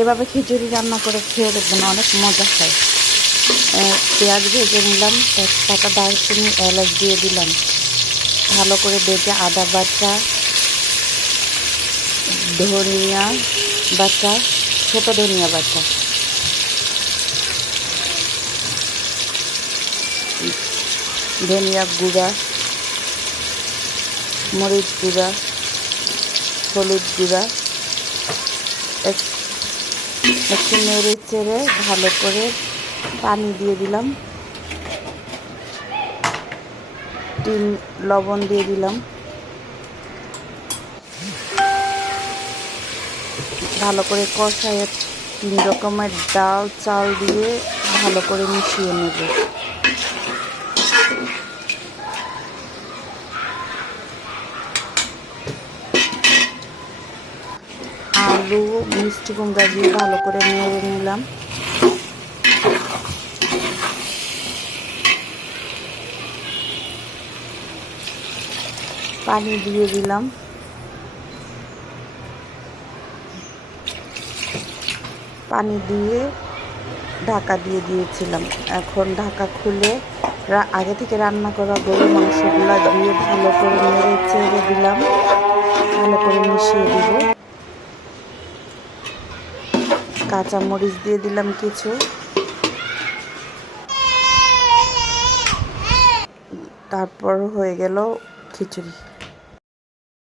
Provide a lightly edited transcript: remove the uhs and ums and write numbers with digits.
এভাবে খিচুড়ি রান্না করে খেয়ে দেখবেন, অনেক মজা হয়। পেঁয়াজ ভেজে নিলাম, তেজপাতা, দারচিনি, এলাচ দিয়ে দিলাম। ভালো করে ভেজে আদা বাটা, ধনিয়া বাটা, ছোট ধনিয়া বাটা, ধনিয়া গুঁড়া, মরিচ গুঁড়া, হলুদ গুঁড়া একটু নেড়ে চেড়ে ভালো করে পানি দিয়ে দিলাম, লবণ দিয়ে দিলাম। ভালো করে কষায় 3 রকমের ডাল চাল দিয়ে ভালো করে মিশিয়ে নেব। আলু, মিষ্টি কুমড়া দিয়ে ভালো করে নেড়ে নিলাম। পানি দিয়ে দিলাম। পানি দিয়ে ঢাকা দিয়ে দিয়েছিলাম। এখন ঢাকা খুলে আগে থেকে রান্না করা গরুর মাংসগুলো দিয়ে ভালো করে নেড়ে চেড়ে দিলাম, ভালো করে মিশিয়ে দিব। কাঁচামরিচ দিয়ে দিলাম কিছু। তারপর হয়ে গেল খিচুড়ি।